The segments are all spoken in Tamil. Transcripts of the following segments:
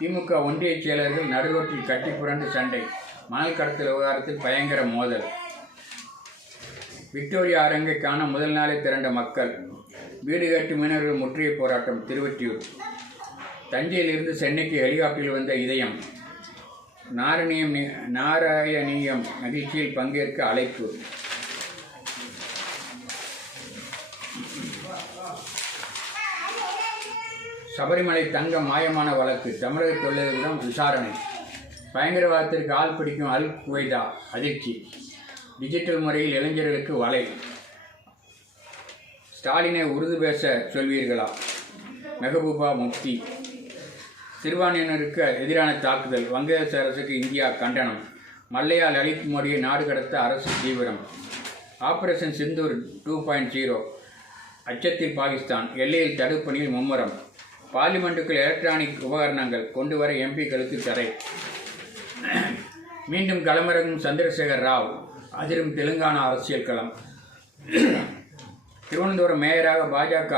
திமுக ஒன்றிய செயலர்கள் நடுரோட்டில் கட்டி புரண்டு சண்டை. மணல் கடத்தல் விவகாரத்தில் பயங்கர மோதல். விக்டோரியா அரங்கை காண முதல் நாளே திரண்ட மக்கள். வீடு கட்டு மீனவர்கள் முற்றுகை போராட்டம் திருவொற்றியூர். தஞ்சையிலிருந்து சென்னைக்கு ஹெலிகாப்டரில் வந்த இதயம். நாராயணியம் நிகழ்ச்சியில் பங்கேற்க அழைப்பு. சபரிமலை தங்கம் மாயமான வழக்கு தமிழக தொழிலர்களிடம் விசாரணை. பயங்கரவாதத்திற்கு ஆள் பிடிக்கும் அல் குவைதா அதிர்ச்சி. டிஜிட்டல் முறையில் இளைஞர்களுக்கு வலை. ஸ்டாலினை உருது பேச சொல்வீர்களா? மெஹபூபா முஃப்தி. சிறுபான்மையினருக்கு எதிரான தாக்குதல். வங்கதேச அரசுக்கு இந்தியா கண்டனம். மல்லையா லலித் மோடியை நாடு கடத்த அரசு தீவிரம். ஆபரேஷன் சிந்தூர் 2.0. அச்சத்தில் பாகிஸ்தான். எல்லையில் தடுப்பணியில் மும்முரம். பார்லிமெண்ட்டுக்குள் எலக்ட்ரானிக் உபகரணங்கள் கொண்டு வர எம்பிக்களுக்கு தடை. மீண்டும் களமிறங்கும் சந்திரசேகர் ராவ். அதிரும் தெலுங்கானா அரசியல் களம். திருவனந்தபுரம் மேயராக பாஜக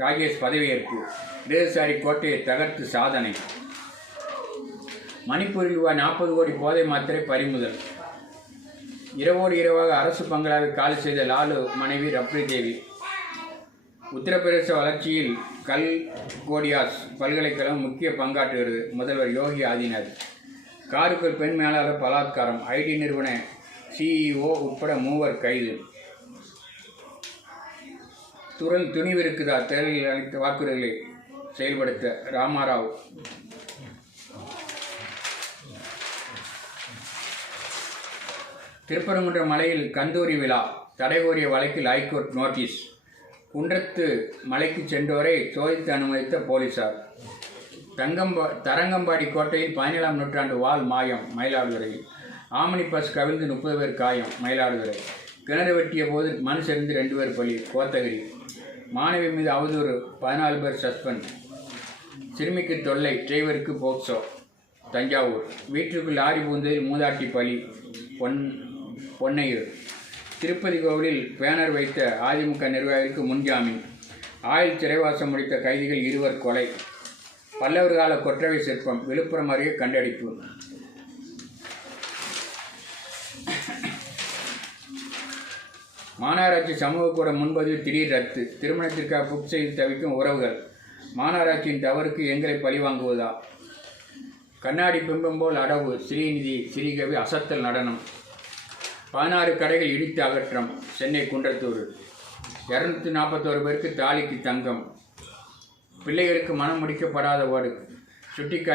ராஜேஷ் பதவியேற்பு. இடதுசாரி கோட்டையை தகர்த்து சாதனை. மணிப்பூரில் ரூபாய் 40 கோடி போதை மாத்திரை பறிமுதல். இரவோடு இரவாக அரசு பங்களாவை காலி செய்த லாலு மனைவி ரப்ரி தேவி. உத்தரப்பிரதேச வளர்ச்சியில் கல்கோடியாஸ் பல்கலைக்கழகம் முக்கிய பங்காற்றுகிறது. முதல்வர் யோகி ஆதித்யநாத். காருக்குள் பெண் மேலாளர் பலாத்காரம். ஐடி நிறுவன சிஇஓ உட்பட 3 கைது. துணிவிருக்குதா தேர்தலில் அளித்த வாக்குறுதிகளை செயல்படுத்த? ராமாராவ். திருப்பரங்குன்ற மலையில் கந்தூரி விழா தடை கோரிய வழக்கில் ஹைகோர்ட் நோட்டீஸ். குன்றத்து மலைக்கு சென்றோரை சோதித்து அனுமதித்த போலீசார். தரங்கம்பாடி கோட்டையில் 17ஆம் நூற்றாண்டு வாள் மாயம். மயிலாடுதுறையில் ஆமணி பஸ் கவிழ்ந்து 30 பேர் காயம். மயிலாடுதுறை. கிணறு வெட்டிய போது மண் சரிந்து 2 பேர் பலி. கோத்தகிரி. மாணவி மீது அவதூறு 14 பேர் சஸ்பெண்ட். சிறுமிக்கு தொல்லை டிரைவருக்கு போக்சோ. தஞ்சாவூர். வீட்டிற்குள் லாரி பூந்ததில் மூதாட்டி பலி. பொன்னையூர். திருப்பதி கோவிலில் பேனர் வைத்த அதிமுக நிர்வாகிகளுக்கு முன்ஜாமீன். ஆயுள் சிறைவாசம் முடித்த கைதிகள் 2 கொலை. பல்லவர் கால கொற்றவை சிற்பம் விழுப்புரம் அருகே கண்டடிப்பு. மாநகராட்சி சமூக கூட முன்பதிவு திடீர் ரத்து. திருமணத்திற்காக புக் செய்து தவிக்கும் உறவுகள். மாநகராட்சியின் தவறுக்கு எங்களை பழிவாங்குவதா? கண்ணாடி பிம்பம் போல் அடவு. ஸ்ரீநிதி ஸ்ரீகவி அசத்தல் நடனம். 16 கடைகள் இடித்து அகற்றம். சென்னை குன்றத்தூர். 241 பேருக்கு தாலிக்கு தங்கம். பிள்ளைகளுக்கு மனம் முடிக்கப்படாத வார்டு. சுட்டிக்காட்டி